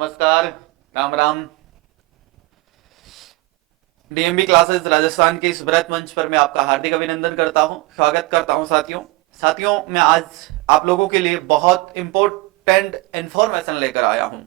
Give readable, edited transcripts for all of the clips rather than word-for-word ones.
नमस्कार। Ram Ram. DMB classes Rajasthan के इस बृहत मंच पर मैं आपका हार्दिक अभिनंदन करता हूं, स्वागत करता हूं। साथियों मैं आज आप लोगों के लिए बहुत इंपॉर्टेंट इंफॉर्मेशन लेकर आया हूं।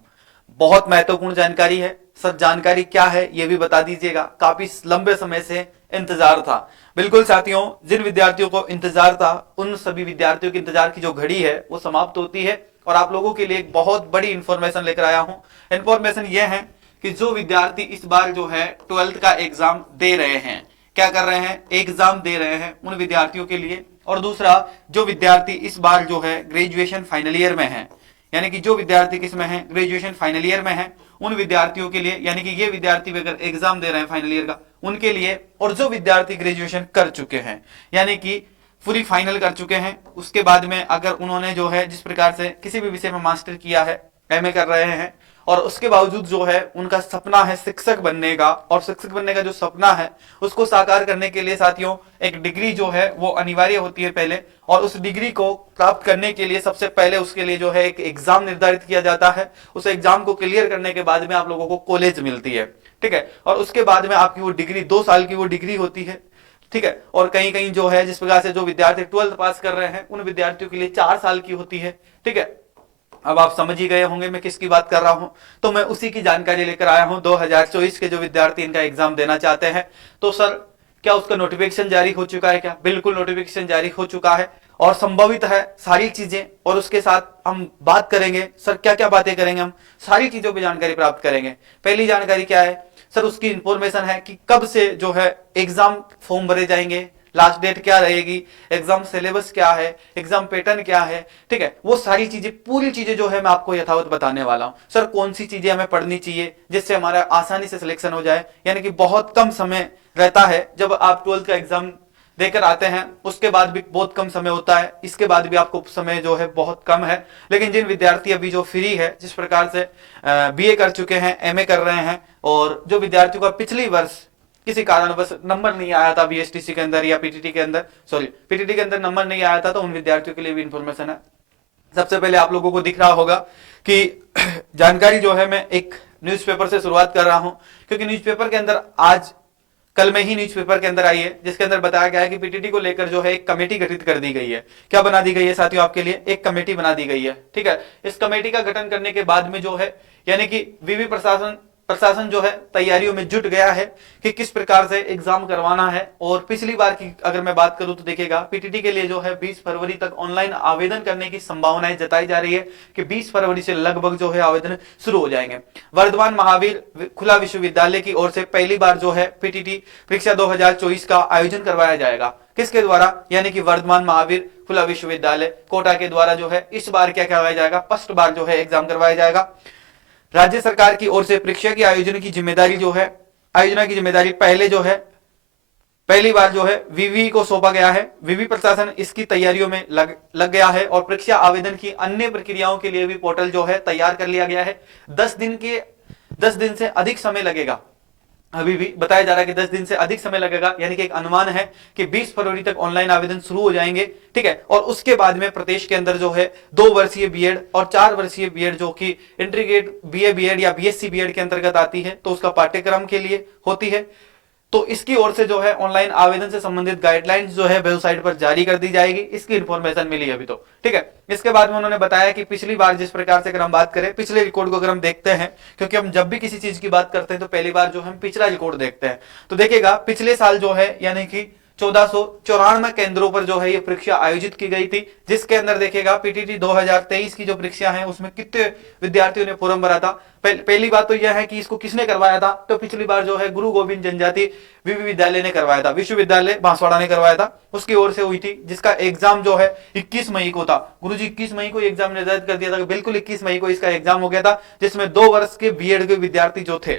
बहुत महत्वपूर्ण जानकारी है। सर जानकारी क्या है ये भी बता दीजिएगा, काफी लंबे समय से इंतजार था। बिल्कुल साथियों, जिन विद्यार्थियों को इंतजार था उन सभी विद्यार्थियों के इंतजार की जो घड़ी है वो समाप्त होती है और आप लोगों के लिए एक बहुत बड़ी इंफॉर्मेशन लेकर आया हूं। इंफॉर्मेशन ये है कि जो विद्यार्थी इस बार जो है 12th का एग्जाम दे रहे हैं, क्या कर रहे हैं, एग्जाम दे रहे हैं, उन विद्यार्थियों के लिए। और दूसरा, जो विद्यार्थी इस बार जो है ग्रेजुएशन फाइनल ईयर में है, यानी कि जो विद्यार्थी किसमें है, ग्रेजुएशन फाइनल ईयर में है, उन विद्यार्थियों के लिए, यानी कि ये विद्यार्थी अगर एग्जाम दे रहे हैं फाइनल ईयर का, उनके लिए। और जो विद्यार्थी ग्रेजुएशन कर चुके हैं, यानी कि पूरी फाइनल कर चुके हैं, उसके बाद में अगर उन्होंने जो है जिस प्रकार से किसी भी विषय में मास्टर किया है, एमए कर रहे हैं, और उसके बावजूद जो है उनका सपना है शिक्षक बनने का, और शिक्षक बनने का जो सपना है उसको साकार करने के लिए साथियों एक डिग्री जो है वो अनिवार्य होती है पहले। और उस डिग्री को प्राप्त करने के लिए सबसे पहले उसके लिए जो है एक एग्जाम निर्धारित किया जाता है। उस एग्जाम को क्लियर करने के बाद में आप लोगों को कॉलेज मिलती है, ठीक है। और उसके बाद में आपकी वो डिग्री 2 साल की वो डिग्री होती है, ठीक है। और कहीं कहीं जो है जिस प्रकार से जो विद्यार्थी 12th पास कर रहे हैं उन विद्यार्थियों के लिए 4 साल की होती है, ठीक है। अब आप समझ ही गए होंगे मैं किसकी बात कर रहा हूं। तो मैं उसी की जानकारी लेकर आया हूं। 2024 के जो विद्यार्थी इनका एग्जाम देना चाहते हैं, तो सर क्या उसका नोटिफिकेशन जारी हो चुका है क्या? बिल्कुल नोटिफिकेशन जारी हो चुका है और संभवित है सारी चीजें, और उसके साथ हम बात करेंगे। सर क्या क्या बातें करेंगे, हम सारी चीजों पर जानकारी प्राप्त करेंगे। पहली जानकारी क्या है सर, उसकी इंफॉर्मेशन है कि कब से जो है एग्जाम फॉर्म भरे जाएंगे, लास्ट डेट क्या रहेगी, एग्जाम सिलेबस क्या है, एग्जाम पैटर्न क्या है, ठीक है। वो सारी चीजें, पूरी चीजें जो है मैं आपको यथावत बताने वाला हूं। सर कौन सी चीजें हमें पढ़नी चाहिए जिससे हमारा आसानी से सिलेक्शन हो जाए, यानी कि बहुत कम समय रहता है जब आप 12th का एग्जाम देकर आते हैं, उसके बाद भी बहुत कम समय होता है, इसके बाद भी आपको समय जो है बहुत कम है। लेकिन जिन विद्यार्थी अभी जो फ्री है, जिस प्रकार से बीए कर चुके हैं, एमए कर रहे हैं, और जो विद्यार्थियों का पिछली वर्ष किसी कारणवश नंबर नहीं आया था बीएसटीसी के अंदर या पीटीटी के अंदर, सॉरी पीटीटी के अंदर नंबर नहीं आया था, तो उन विद्यार्थियों के लिए भी इंफॉर्मेशन है। सबसे पहले आप लोगों को दिख रहा होगा कि जानकारी जो है मैं एक न्यूज़पेपर से शुरुआत कर रहा हूं, क्योंकि न्यूज़पेपर के अंदर आज कल में ही न्यूज़पेपर के अंदर आई है, जिसके अंदर बताया गया है कि पीटीटी को लेकर जो है एक कमेटी गठित कर दी गई है। क्या बना दी गई है साथियों? आपके लिए एक कमेटी बना दी गई है, ठीक है। इस कमेटी का गठन करने के बाद में जो है, यानी कि विवि प्रशासन जो है तैयारियों में जुट गया है कि किस प्रकार से एग्जाम करवाना है। और पिछली बार की अगर मैं बात करूं तो देखिएगा, पीटीटी के लिए जो है 20 फरवरी तक ऑनलाइन आवेदन करने की संभावनाएं जताई जा रही है कि 20 फरवरी से लगभग जो है आवेदन शुरू हो जाएंगे। वर्धमान महावीर खुला विश्वविद्यालय की ओर से पहली बार जो है पीटीटी परीक्षा 2024 का आयोजन करवाया जाएगा। किसके द्वारा? यानी कि वर्धमान महावीर खुला विश्वविद्यालय कोटा के द्वारा जो है इस बार क्या करवाया जाएगा, फर्स्ट बार जो है एग्जाम करवाया जाएगा। राज्य सरकार की ओर से परीक्षा की आयोजन की जिम्मेदारी जो है, आयोजना की जिम्मेदारी पहले जो है पहली बार जो है विवि को सौंपा गया है। विवि प्रशासन इसकी तैयारियों में लग गया है और परीक्षा आवेदन की अन्य प्रक्रियाओं के लिए भी पोर्टल जो है तैयार कर लिया गया है। 10 दिन से अधिक समय लगेगा, अभी भी बताया जा रहा है कि 10 दिन से अधिक समय लगेगा, यानी कि एक अनुमान है कि 20 फरवरी तक ऑनलाइन आवेदन शुरू हो जाएंगे, ठीक है। और उसके बाद में प्रदेश के अंदर जो है 2 वर्षीय बीएड और 4 वर्षीय बीएड जो कि इंटीग्रेट बीए बीएड या बीएससी बीएड के अंतर्गत आती है, तो उसका पाठ्यक्रम के लिए होती है। तो इसकी ओर से जो है ऑनलाइन आवेदन से संबंधित गाइडलाइंस जो है वेबसाइट पर जारी कर दी जाएगी। इसकी इंफॉर्मेशन मिली अभी तो, ठीक है। इसके बाद में उन्होंने बताया कि पिछली बार जिस प्रकार से अगर हम बात करें, पिछले रिकॉर्ड को अगर हम देखते हैं, क्योंकि हम जब भी किसी चीज की बात करते हैं तो पहली बार जो हम पिछला रिकॉर्ड देखते हैं, तो देखिएगा पिछले साल जो है यानी कि 1494 केंद्रों पर जो है ये परीक्षा आयोजित की गई थी, जिसके अंदर देखिएगा पीटीटी 2023 की जो परीक्षा है उसमें कितने विद्यार्थियों ने फॉर्म भरा था। पहली बात तो यह है कि इसको किसने करवाया था, तो पिछली बार जो है गुरु गोविंद जनजाति विवि विद्यालय ने करवाया था, विश्वविद्यालय बांसवाड़ा ने करवाया था, उसकी ओर से हुई थी, जिसका एग्जाम जो है 21 मई को था। गुरुजी 21 मई को एग्जाम निर्धारित कर दिया था, बिल्कुल 21 मई को इसका एग्जाम हो गया था, जिसमें 2 वर्ष के बीएड के विद्यार्थी जो थे,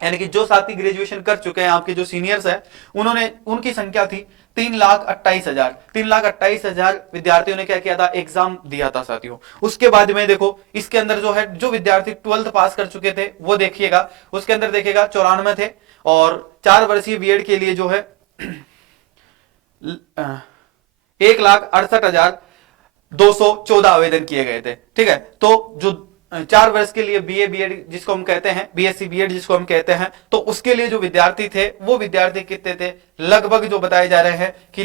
यानी कि जो साथी ग्रेजुएशन कर चुके हैं, आपके जो सीनियर्स हैं, उन्होंने, उनकी संख्या थी 3,28,000। 3,28,000 विद्यार्थियों ने क्या किया था, एग्जाम दिया था साथियों। उसके बाद में देखो इसके अंदर जो है जो विद्यार्थी 12th पास कर चुके थे वो देखिएगा, उसके अंदर देखिएगा 94 थे, और 4 वर्षीय बीएड के लिए जो है 1,68,214 आवेदन किए गए थे, ठीक है। तो जो 4 वर्ष के लिए बीए बीएड जिसको हम कहते हैं, बीएससी बीएड जिसको हम कहते हैं, तो उसके लिए जो विद्यार्थी थे वो विद्यार्थी कितने थे, लगभग जो बताए जा रहे हैं कि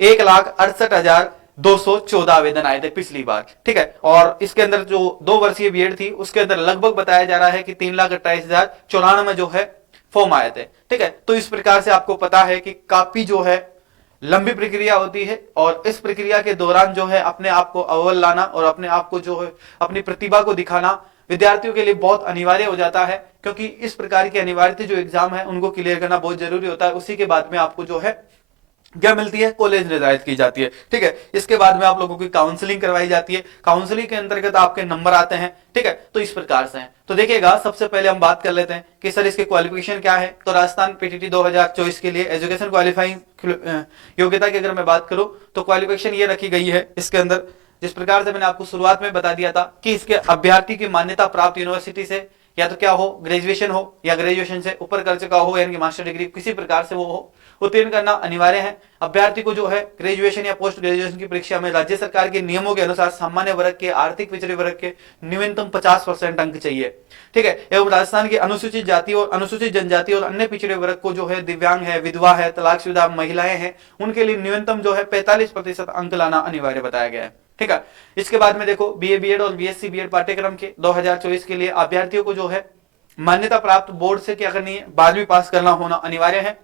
1,68,214 आवेदन आए थे पिछली बार, ठीक है। और इसके अंदर जो 2 वर्षीय बीएड थी उसके अंदर लगभग बताया जा रहा है कि 3,28,094 जो है फॉर्म आए थे, ठीक है। तो इस प्रकार से आपको पता है कि काफी जो है लंबी प्रक्रिया होती है और इस प्रक्रिया के दौरान जो है अपने आप को अव्वल लाना और अपने आप को जो है अपनी प्रतिभा को दिखाना विद्यार्थियों के लिए बहुत अनिवार्य हो जाता है, क्योंकि इस प्रकार की अनिवार्य जो एग्जाम है उनको क्लियर करना बहुत जरूरी होता है। उसी के बाद में आपको जो है क्या मिलती है, कॉलेज निर्धारित की जाती है, ठीक है। इसके बाद में आप लोगों की काउंसलिंग करवाई जाती है, काउंसलिंग के अंतर्गत आपके नंबर आते हैं, ठीक है। तो इस प्रकार से है। तो देखिएगा सबसे पहले हम बात कर लेते हैं कि सर इसके क्वालिफिकेशन क्या है। तो राजस्थान पीटीटी 2024 के लिए एजुकेशन क्वालिफाइंग योग्यता की अगर मैं बात करूं तो क्वालिफिकेशन ये रखी गई है इसके अंदर, जिस प्रकार से मैंने आपको शुरुआत में बता दिया था कि इसके अभ्यर्थी की मान्यता प्राप्त यूनिवर्सिटी से या तो क्या हो, ग्रेजुएशन हो या ग्रेजुएशन से ऊपर कर चुका हो, यानी कि मास्टर डिग्री किसी प्रकार से वो हो, उत्तीर्ण करना अनिवार्य है। अभ्यर्थी को जो है ग्रेजुएशन या पोस्ट ग्रेजुएशन की परीक्षा में राज्य सरकार के नियमों के अनुसार सामान्य वर्ग के, आर्थिक पिछड़े वर्ग के न्यूनतम 50% अंक चाहिए, ठीक है। एवं राजस्थान की अनुसूचित जाति और अनुसूचित जनजाति और अन्य पिछड़े वर्ग को जो है, दिव्यांग है, विधवा है, तलाकशुदा महिलाएं हैं, उनके लिए न्यूनतम जो है 45% अंक लाना अनिवार्य बताया गया है, ठीक है। इसके बाद में देखो बीए बीएड और बीएससी बीएड पाठ्यक्रम के 2024 के लिए अभ्यर्थियों को जो है मान्यता प्राप्त बोर्ड से क्या करनी है, 12वीं पास करना होना अनिवार्य है।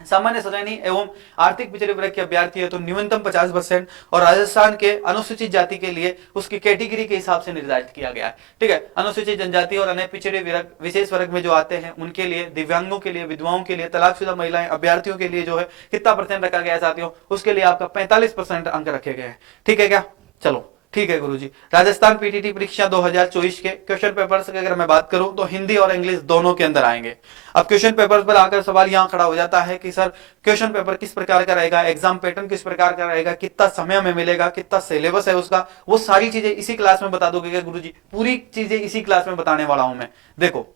सामान्य श्रेणी एवं आर्थिक पिछड़े वर्ग के अभ्यर्थी है तो न्यूनतम 50% और राजस्थान के अनुसूचित जाति के लिए उसकी कैटेगरी के हिसाब से निर्धारित किया गया है, ठीक है। अनुसूचित जनजाति और अन्य पिछड़े वर्ग विशेष वर्ग में जो आते हैं उनके लिए, दिव्यांगों के लिए, विधवाओं के लिए, तलाकशुदा महिलाएं, अभ्यर्थियों के लिए जो है कितना % रखा गया है साथियों, उसके लिए आपका 45% अंक रखे गए हैं, ठीक है क्या। चलो ठीक है गुरुजी। राजस्थान पीटीटी परीक्षा 2024 के क्वेश्चन पेपर्स की अगर मैं बात करूं तो हिंदी और इंग्लिश दोनों के अंदर आएंगे। अब क्वेश्चन पेपर पर आकर सवाल यहां खड़ा हो जाता है कि सर क्वेश्चन पेपर किस प्रकार का रहेगा, एग्जाम पैटर्न किस प्रकार का रहेगा, कितना समय में मिलेगा, कितना सिलेबस है उसका, वो सारी चीजें इसी क्लास में बता दोगे क्या गुरुजी? पूरी चीजें इसी क्लास में बताने वाला हूं मैं। देखो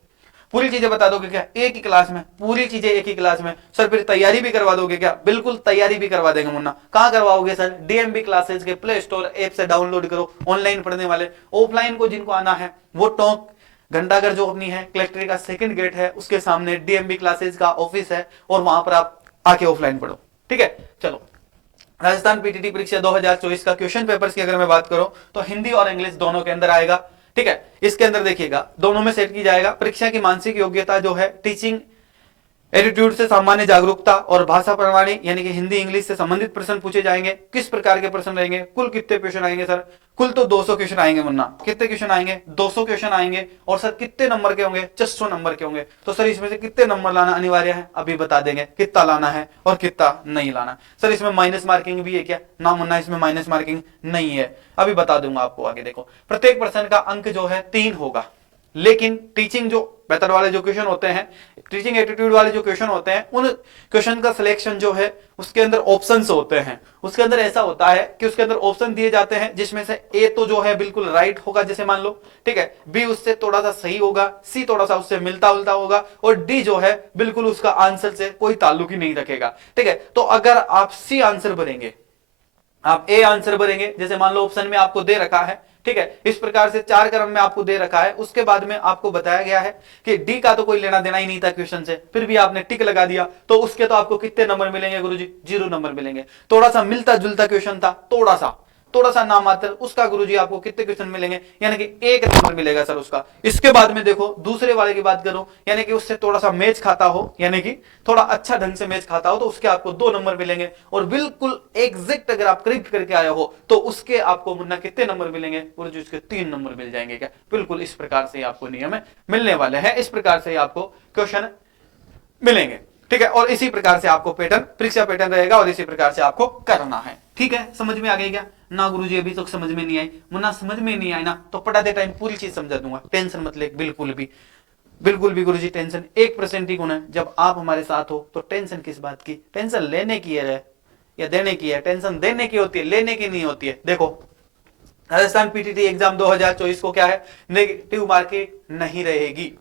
पूरी चीजें बता दोगे क्या एक ही क्लास में? पूरी चीजें एक ही क्लास में। सर फिर तैयारी भी करवा दोगे क्या? बिल्कुल तैयारी भी करवा देंगे मुन्ना। कहां करवाओगे सर? डीएमबी क्लासेस के प्ले स्टोर ऐप से डाउनलोड करो। ऑनलाइन पढ़ने वाले, ऑफलाइन को जिनको आना है वो टोंक घंटाघर जो अपनी है कलेक्ट्रेट का 2nd गेट है उसके सामने डीएमबी क्लासेस का ऑफिस है और वहां पर आप आके ऑफलाइन पढ़ो, ठीक है। चलो राजस्थान पीटीटी परीक्षा 2024 का क्वेश्चन पेपर्स की अगर मैं बात करूं तो हिंदी और इंग्लिश दोनों के अंदर आएगा, ठीक है। इसके अंदर देखिएगा दोनों में सेट की जाएगा। परीक्षा की मानसिक योग्यता जो है टीचिंग एटीट्यूड से सामान्य जागरूकता और भाषा प्रणाली यानी कि हिंदी इंग्लिश से संबंधित प्रश्न पूछे जाएंगे। किस प्रकार के प्रश्न रहेंगे? कुल कितने क्वेश्चन आएंगे सर? कुल तो 200 क्वेश्चन आएंगे मुन्ना। कितने क्वेश्चन आएंगे? 200 क्वेश्चन आएंगे। और सर कितने नंबर के होंगे? 600 नंबर के होंगे। तो सर इसमें से कितने नंबर लाना अनिवार्य है? अभी बता देंगे कितना लाना है और कितना नहीं लाना। सर इसमें माइनस मार्किंग भी है क्या? ना मुन्ना इसमें माइनस मार्किंग नहीं है, अभी बता दूंगा आपको आगे। देखो प्रत्येक प्रश्न का अंक जो है 3 होगा, लेकिन टीचिंग जो बेहतर वाले जो क्वेश्चन होते हैं, टीचिंग एटीट्यूड वाले जो क्वेश्चन होते हैं, उन क्वेश्चन का सिलेक्शन जो है उसके अंदर ऑप्शंस होते हैं। उसके अंदर ऐसा होता है कि उसके अंदर ऑप्शन दिए जाते हैं जिसमें से ए तो जो है बिल्कुल राइट होगा जैसे मान लो, ठीक है, बी उससे थोड़ा सा सही होगा, सी थोड़ा सा उससे मिलता उलटा होगा और डी जो है बिल्कुल उसका आंसर से कोई ताल्लुक ही नहीं रखेगा, ठीक है। तो अगर आप सी आंसर भरेंगे, आप ए आंसर भरेंगे, जैसे मान लो ऑप्शन में आपको दे रखा है, ठीक है, इस प्रकार से 4 क्रम में आपको दे रखा है। उसके बाद में आपको बताया गया है कि डी का तो कोई लेना देना ही नहीं था क्वेश्चन से, फिर भी आपने टिक लगा दिया, तो उसके तो आपको कितने नंबर मिलेंगे गुरुजी? 0 नंबर मिलेंगे। थोड़ा सा मिलता जुलता क्वेश्चन था, थोड़ा सा नाम मात्र, उसका गुरुजी आपको कितने क्वेश्चन मिलेंगे? यानी कि 1 नंबर मिलेगा सर उसका। इसके बाद में देखो दूसरे वाले की बात करो, यानी कि उससे थोड़ा सा मैच खाता हो, यानी कि थोड़ा अच्छा ढंग से मैच खाता हो, तो उसके आपको 2 नंबर मिलेंगे। और बिल्कुल एग्जैक्ट अगर आप करेक्ट करके आए हो तो उसके आपको मुन्ना कितने नंबर मिलेंगे गुरुजी? उसके 3 नंबर मिल जाएंगे क्या? बिल्कुल इस प्रकार से आपको नियम मिलने वाले हैं, इस प्रकार से आपको क्वेश्चन मिलेंगे, ठीक है। और इसी प्रकार से आपको पैटर्न, परीक्षा पैटर्न रहेगा और इसी प्रकार से आपको करना है, ठीक है। समझ में आ गई क्या? ना गुरुजी अभी तक समझ में नहीं आई मुन्ना, समझ में नहीं आई ना तो पढ़ाते टाइम पूरी चीज समझा दूंगा, टेंशन मत ले बिल्कुल भी गुरुजी टेंशन 1% ही गुण है। जब आप हमारे साथ हो तो टेंशन किस बात की? टेंशन लेने की है या देने की है? टेंशन देने की होती है, लेने की नहीं होती है। देखो राजस्थान पीटीटी एग्जाम 2024 को क्या है, नेगेटिव मार्किंग नहीं रहेगी,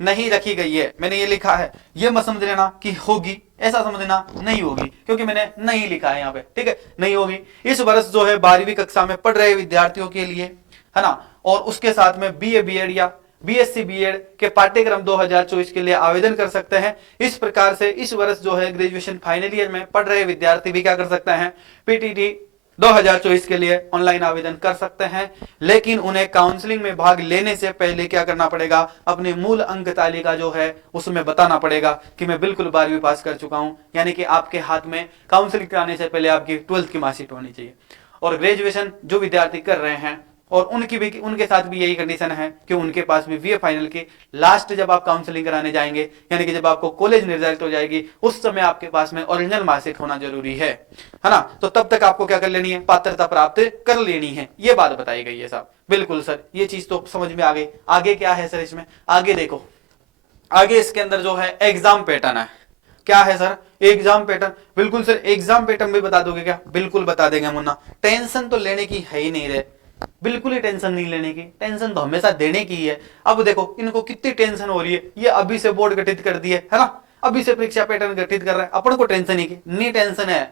नहीं रखी गई है। मैंने ये लिखा है, ये मत समझ लेना कि होगी, ऐसा समझना नहीं होगी, क्योंकि मैंने नहीं लिखा है यहाँ पे, ठीक है, नहीं होगी। इस वर्ष जो है 12वीं कक्षा में पढ़ रहे विद्यार्थियों के लिए है ना। और उसके साथ में बीए बीएड या बीएससी बीएड के पाठ्यक्रम 2024 के लिए आवेदन कर सकते हैं। इस प्रकार से इस वर्ष जो है ग्रेजुएशन फाइनल ईयर में पढ़ रहे विद्यार्थी भी क्या कर सकते हैं, पीटीटी 2024 के लिए ऑनलाइन आवेदन कर सकते हैं। लेकिन उन्हें काउंसलिंग में भाग लेने से पहले क्या करना पड़ेगा, अपनी मूल अंक तालिका जो है उसमें बताना पड़ेगा कि मैं बिल्कुल 12वीं पास कर चुका हूं, यानी कि आपके हाथ में काउंसलिंग कराने से पहले आपकी 12th की मार्कशीट होनी चाहिए। और ग्रेजुएशन जो विद्यार्थी कर रहे हैं और उनके साथ भी यही कंडीशन है कि उनके पास भी बीए फाइनल की लास्ट जब आप काउंसलिंग कराने जाएंगे, यानी कि जब आपको कॉलेज निर्धारित हो जाएगी, उस समय आपके पास में ओरिजिनल मार्कशीट होना जरूरी है ना। तो तब तक आपको क्या कर लेनी है, पात्रता प्राप्त कर लेनी है। ये बात बताई गई है साहब। बिल्कुल सर, ये चीज तो समझ में आ गई। आगे क्या है सर इसमें, आगे देखो, आगे इसके अंदर जो है एग्जाम पैटर्न है। क्या है सर, एग्जाम पैटर्न। बिल्कुल सर, एग्जाम पैटर्न भी बता दोगे क्या, बिल्कुल बता देंगे मुन्ना। टेंशन तो लेने की है ही नहीं रे, बिल्कुल ही टेंशन नहीं लेने की, टेंशन तो हमेशा देने की है। अब देखो इनको कितनी टेंशन हो रही है, ये अभी से बोर्ड गठित कर दिए है ना, अभी से परीक्षा पैटर्न गठित कर रहे हैं, अपन को टेंशन ही की नहीं टेंशन है।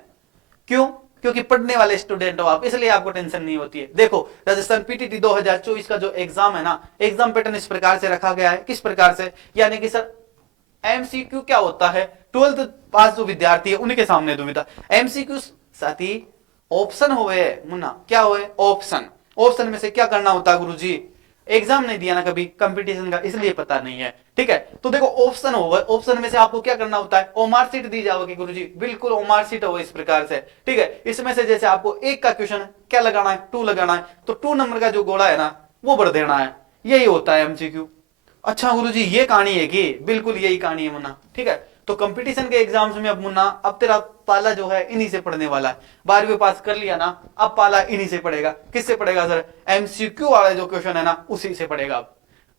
क्यों, क्योंकि पढ़ने वाले स्टूडेंट हो आप, इसलिए आपको टेंशन नहीं होती है। देखो राजस्थान पीटीटी 2024 का जो एग्जाम है ना, एग्जाम पैटर्न इस प्रकार से रखा गया है। किस प्रकार से, यानी कि सर एमसीक्यू क्या होता है, 12th पास जो विद्यार्थी है उनके सामने दुविधा। एमसीक्यू साथी ऑप्शन हुए मुन्ना, क्या हुए ऑप्शन, ऑप्शन में से क्या करना होता है गुरुजी, एग्जाम नहीं दिया ना कभी कंपटीशन का, इसलिए पता नहीं है। ठीक है, तो देखो ऑप्शन होगा, ऑप्शन में से आपको क्या करना होता है, ओमार सीट दी जाओगी गुरुजी, बिल्कुल ओमार सीट हो इस प्रकार से। ठीक है, इसमें से जैसे आपको एक का क्वेश्चन क्या लगाना है, 2 लगाना है, तो 2 नंबर का जो गोला है ना वो भर देना है, यही होता है एमसीक्यू। अच्छा गुरुजी ये कहानी है कि, बिल्कुल यही कहानी है मुन्ना। ठीक है, तो कंपटीशन के एग्जाम्स में अब मुन्ना, अब तेरा पाला जो है इन्हीं से पढ़ने वाला है। 12वीं पास कर लिया ना, अब पाला इन्हीं से पड़ेगा। किससे पड़ेगा सर, एमसीक्यू वाला जो क्वेश्चन है ना उसी से पड़ेगा अब।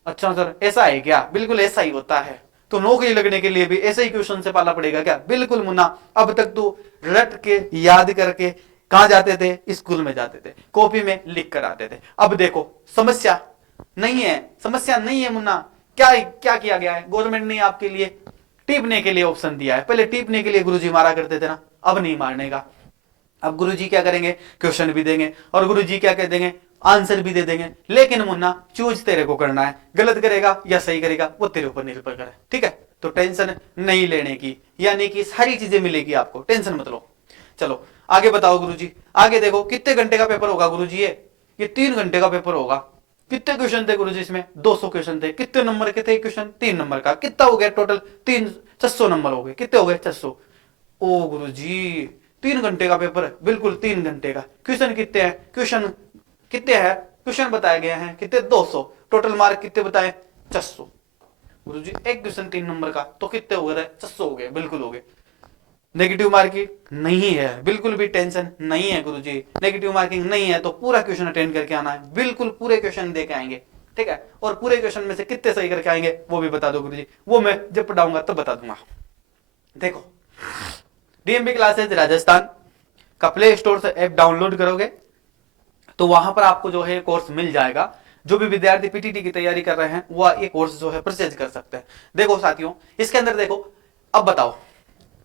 अच्छा सर ऐसा है क्या, बिल्कुल ऐसा ही होता है। तो नौकरी लगने के लिए भी ऐसे ही क्वेश्चन से पाला पड़ेगा क्या, बिल्कुल मुन्ना। अब तक तो रट के याद करके कहां जाते थे, स्कूल में जाते थे, कॉपी में लिख कर आते थे। अब देखो समस्या नहीं है, समस्या नहीं है मुन्ना। क्या क्या किया गया है, गवर्नमेंट ने आपके लिए टीपने के लिए ऑप्शन दिया है। पहले टीपने के लिए गुरुजी मारा करते थे ना, अब नहीं मारने का। अब गुरुजी क्या करेंगे, क्वेश्चन भी देंगे और गुरुजी क्या कह देंगे, आंसर भी दे देंगे। लेकिन मुन्ना चूज तेरे को करना है, गलत करेगा या सही करेगा वो तेरे ऊपर निर्भर करे। ठीक है, तो टेंशन नहीं लेने की, यानी कि सारी चीजें मिलेगी आपको, टेंशन मत लो। चलो आगे बताओ गुरुजी, आगे देखो कितने घंटे का पेपर होगा गुरुजी, ये 3 घंटे का पेपर होगा। कितने क्वेश्चन थे गुरुजी इसमें, 200 क्वेश्चन थे। कितने नंबर के थे क्वेश्चन, 3 नंबर का। कितना हो गया टोटल, 600 नंबर हो गए। कितने हो गए, 600। ओ गुरुजी 3 घंटे का पेपर है, बिल्कुल 3 घंटे का। क्वेश्चन कितने हैं, क्वेश्चन कितने हैं, क्वेश्चन बताए गए हैं कितने, 200। टोटल मार्क कितने बताए, 600। गुरुजी एक क्वेश्चन 3 नंबर का, तो कितने हो गए, 600 हो गए, बिल्कुल हो गए। नेगेटिव मार्किंग नहीं है, बिल्कुल भी टेंशन नहीं है गुरुजी, नेगेटिव मार्किंग नहीं है। तो पूरा क्वेश्चन अटेंड करके आना है, बिल्कुल पूरे क्वेश्चन दे के आएंगे। ठीक है, और पूरे क्वेश्चन में से कितने सही करके आएंगे वो भी बता दो गुरुजी, वो मैं जब पढ़ाऊंगा तब बता दूंगा। देखो डीएमबी क्लासेस राजस्थान का प्ले स्टोर से ऐप डाउनलोड करोगे तो वहां पर आपको जो है कोर्स मिल जाएगा। जो भी विद्यार्थी पीटीटी की तैयारी कर रहे हैं वो ये कोर्स जो है परचेज कर सकते हैं। देखो साथियों इसके अंदर देखो, अब बताओ,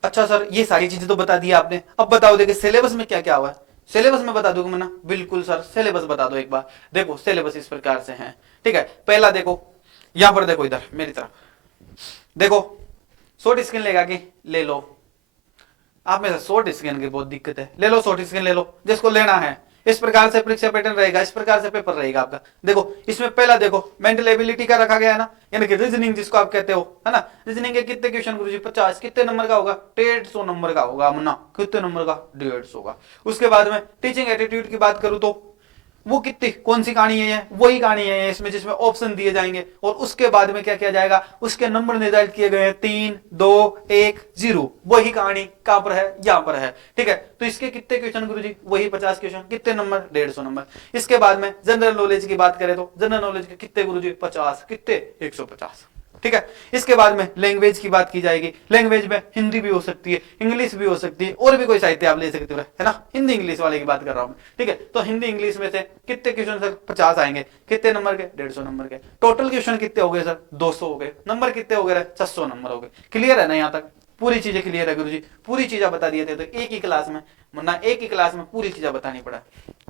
अच्छा सर ये सारी चीजें तो बता दी आपने, अब बताओ देखिए सिलेबस में क्या क्या हुआ है। सिलेबस में बता दूंगा मैं, बिल्कुल सर सिलेबस बता दो एक बार। देखो सिलेबस इस प्रकार से है। ठीक है, पहला देखो यहां पर, देखो इधर मेरी तरफ देखो, शॉर्ट स्क्रीन लेगा कि ले लो। आप में शॉर्ट स्क्रीन की बहुत दिक्कत है, ले लो शॉर्ट स्क्रीन ले लो जिसको लेना है। इस प्रकार से परीक्षा पैटर्न रहेगा, इस प्रकार से पेपर रहेगा आपका। देखो इसमें पहला देखो मेंटल एबिलिटी का रखा गया है ना, यानी कि रीजनिंग जिसको आप कहते हो, है ना। रीजनिंग के कितने क्वेश्चन गुरुजी, 50। कितने नंबर का होगा, 150 नंबर का होगा मुन्ना। कितने नंबर का, 150 का। उसके बाद में टीचिंग एटीट्यूड की बात करूं तो वो कितनी, कौन सी कहानी है, वही कहानी है इसमें जिसमें ऑप्शन दिए जाएंगे। और उसके बाद में क्या किया जाएगा, उसके नंबर निर्धारित किए गए हैं 3, 2, 1, 0। वही कहानी कहां पर है, यहां पर है। ठीक है, तो इसके कितने क्वेश्चन गुरुजी, वही 50 क्वेश्चन। कितने नंबर, 150 नंबर। इसके बाद में जनरल नॉलेज की बात करें तो जनरल नॉलेज के कितने गुरुजी, 50। कितने, 150। ठीक है, इसके बाद में लैंग्वेज की बात की जाएगी। लैंग्वेज में हिंदी भी हो सकती है, इंग्लिश भी हो सकती है, और भी कोई साहित्य आप ले सकते हो, है ना। हिंदी इंग्लिश वाले की बात कर रहा हूं। ठीक है, तो हिंदी इंग्लिश में से कितने क्वेश्चन सर, 50 आएंगे। कितने नंबर के, 150 नंबर के। टोटल क्वेश्चन कितने हो गए सर, 200 हो गए। नंबर कितने हो गए, 600 नंबर हो गए। क्लियर है ना, यहाँ तक पूरी चीजें क्लियर है गुरुजी, पूरी चीजें बता दिए थे। तो एक ही क्लास में, वरना एक ही क्लास में पूरी चीजें बतानी पड़ा।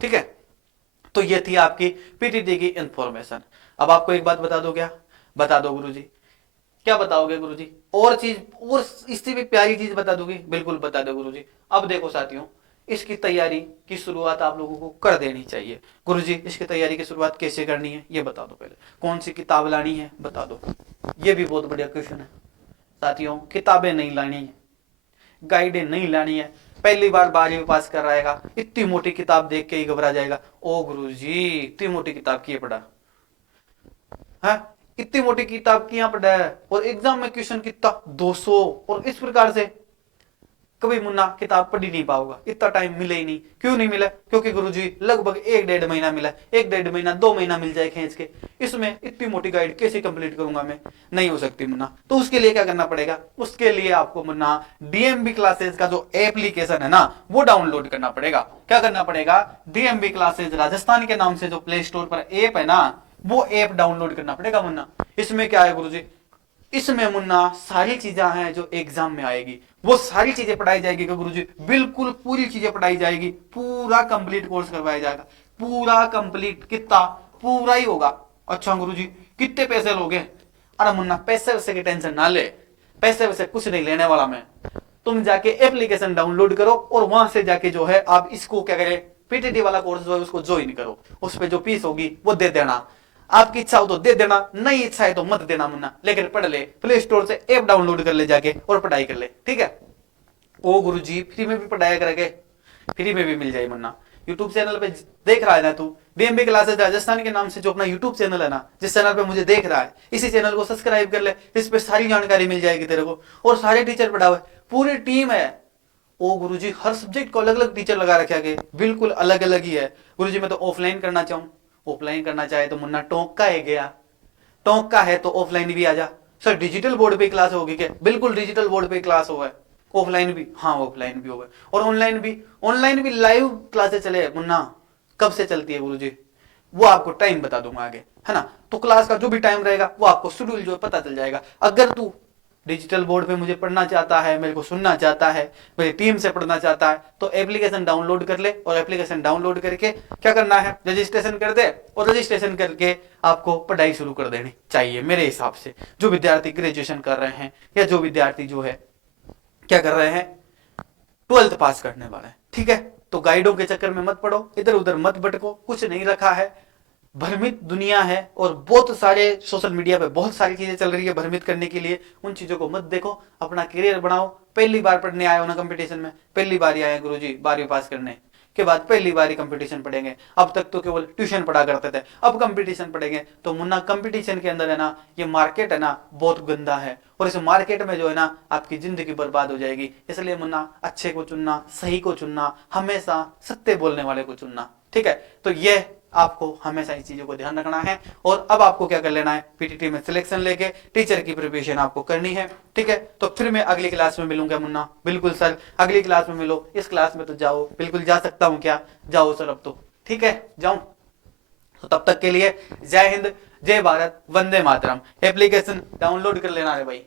ठीक है, तो ये थी आपकी पीटीटी की इंफॉर्मेशन। अब आपको एक बात बता दो, क्या बता दो गुरुजी? क्या बताओगे गुरुजी? और चीज, और इससे भी प्यारी चीज बता दोगे? बिल्कुल बता दो गुरुजी। अब देखो साथियों, इसकी तैयारी की शुरुआत आप लोगों को कर देनी चाहिए। गुरुजी इसकी तैयारी की शुरुआत कैसे करनी है ये बता दो। पहले कौन सी किताब लानी है बता दो। ये भी बहुत बढ़िया क्वेश्चन है साथियों। किताबें नहीं लानी है, गाइडें नहीं लानी है। पहली बार 12वीं पास कर रहेगा, इतनी मोटी किताब देख के ही घबरा जाएगा। ओ गुरुजी इतनी मोटी किताब की पढ़ा है, इतनी मोटी किताब की पढ़ा है, और एग्जाम में क्वेश्चन कितना 200, और इस प्रकार से कभी मुन्ना किताब पढ़ ही नहीं पाओगा। इतना टाइम मिले ही नहीं। क्यों नहीं मिला? क्योंकि गुरुजी लगभग 1-1.5 महीना मिला, 1-1.5 महीना 2 महीना मिल जाए खींच के। इसमें इतनी मोटी गाइड कैसे कंप्लीट करूंगा मैं? नहीं हो सकती मुन्ना। तो उसके लिए क्या करना पड़ेगा? उसके लिए आपको मुन्ना डीएमबी क्लासेस का जो एप्लीकेशन है ना वो डाउनलोड करना पड़ेगा। क्या करना पड़ेगा? डीएमबी क्लासेस राजस्थान के नाम से जो प्ले स्टोर पर ऐप है ना, वो ऐप डाउनलोड करना पड़ेगा मुन्ना। इसमें क्या है गुरुजी? इसमें मुन्ना सारी चीजें हैं जो एग्जाम में आएगी, वो सारी चीजें पढ़ाई जाएगी गुरुजी। बिल्कुल पूरी चीजें पढ़ाई जाएगी, पूरा कंप्लीट कोर्स करवाया जाएगा, पूरा कंप्लीट। कितना? पूरा ही होगा। अच्छा गुरुजी कितने पैसे लोगे? अरे मुन्ना पैसे वैसे की टेंशन ना ले, पैसे वैसे कुछ नहीं लेने वाला मैं। तुम जाके एप्लीकेशन डाउनलोड करो और वहां से जाके जो है आप इसको क्या करें, पीटीटी वाला कोर्स जो है उसको ज्वाइन करो। उस पर जो फीस होगी वो दे देना। आपकी इच्छा हो तो दे देना, नहीं इच्छा है तो मत देना मुन्ना। लेकिन पढ़ ले, प्ले स्टोर से ऐप डाउनलोड कर ले जाके और पढ़ाई कर ले, ठीक है? ओ गुरुजी फ्री में भी पढ़ाया करेंगे, फ्री में भी मिल जाए मुन्ना। यूट्यूब चैनल पे देख रहा है ना तू, डीएमबी क्लासेस राजस्थान के नाम से जो अपना यूट्यूब चैनल है ना, जिस चैनल पे मुझे देख रहा है, इसी चैनल को सब्सक्राइब कर ले। इस पे सारी जानकारी मिल जाएगी तेरे को, और सारे टीचर पढ़ा हुए, पूरी टीम है। ओ गुरुजी हर सब्जेक्ट को अलग अलग टीचर लगा रखे गए, बिल्कुल अलग अलग ही है। गुरुजी मैं तो ऑफलाइन करना चाहूँ। ऑफलाइन करना चाहे तो मुन्ना टोंक का है गया, टोंक का है तो ऑफलाइन भी आ जा। सर डिजिटल बोर्ड पे क्लास होगी क्या? बिल्कुल डिजिटल बोर्ड पे क्लास होगा। ऑफलाइन भी, हाँ ऑफलाइन भी होगा, और ऑनलाइन भी। ऑनलाइन भी लाइव क्लासेस चले मुन्ना। कब से चलती है गुरुजी? वो आपको टाइम बता दूंगा आगे, है ना? तो क्लास का जो भी टाइम रहेगा वो आपको शेड्यूल जो पता चल जाएगा। अगर तू डिजिटल बोर्ड पे मुझे पढ़ना चाहता है, मेरे को सुनना चाहता है, मेरी टीम से पढ़ना चाहता है, तो एप्लीकेशन डाउनलोड कर ले। और एप्लीकेशन डाउनलोड करके क्या करना है, रजिस्ट्रेशन कर दे, और रजिस्ट्रेशन करके आपको पढ़ाई शुरू कर देनी चाहिए मेरे हिसाब से। जो विद्यार्थी ग्रेजुएशन कर रहे हैं, या जो विद्यार्थी जो है क्या कर रहे हैं, 12th पास करने वाले हैं, ठीक है? तो गाइडों के चक्कर में मत पड़ो, इधर उधर मत भटको, कुछ नहीं रखा है। भ्रमित दुनिया है, और बहुत सारे सोशल मीडिया पे बहुत सारी चीजें चल रही है भ्रमित करने के लिए। उन चीजों को मत देखो, अपना करियर बनाओ। पहली बार पढ़ने आए हो ना कंपटीशन में, पहली बार ही आए गुरुजी 12वीं पास करने के बाद पहली बार ही कंपटीशन पढ़ेंगे। अब तक तो केवल ट्यूशन पढ़ा करते थे, अब कंपटीशन पढ़ेंगे। तो मुन्ना कंपटीशन के अंदर है ना, ये मार्केट है ना बहुत गंदा है, और इस मार्केट में जो है ना आपकी जिंदगी बर्बाद हो जाएगी। इसलिए मुन्ना अच्छे को चुनना, सही को चुनना, हमेशा सत्य बोलने वाले को चुनना, ठीक है? तो ये आपको हमेशा इस चीजों को ध्यान रखना है। और अब आपको क्या कर लेना है, पीटीटी में सिलेक्शन लेके टीचर की प्रिपरेशन आपको करनी है, ठीक है? तो फिर मैं अगली क्लास में मिलूंगा मुन्ना। बिल्कुल सर अगली क्लास में मिलो, इस क्लास में तो जाओ, बिल्कुल जा सकता हूँ क्या? जाओ सर अब तो, ठीक है जाऊं? तो तब तक के लिए जय हिंद, जय भारत, वंदे मातरम। एप्लीकेशन डाउनलोड कर लेना है भाई।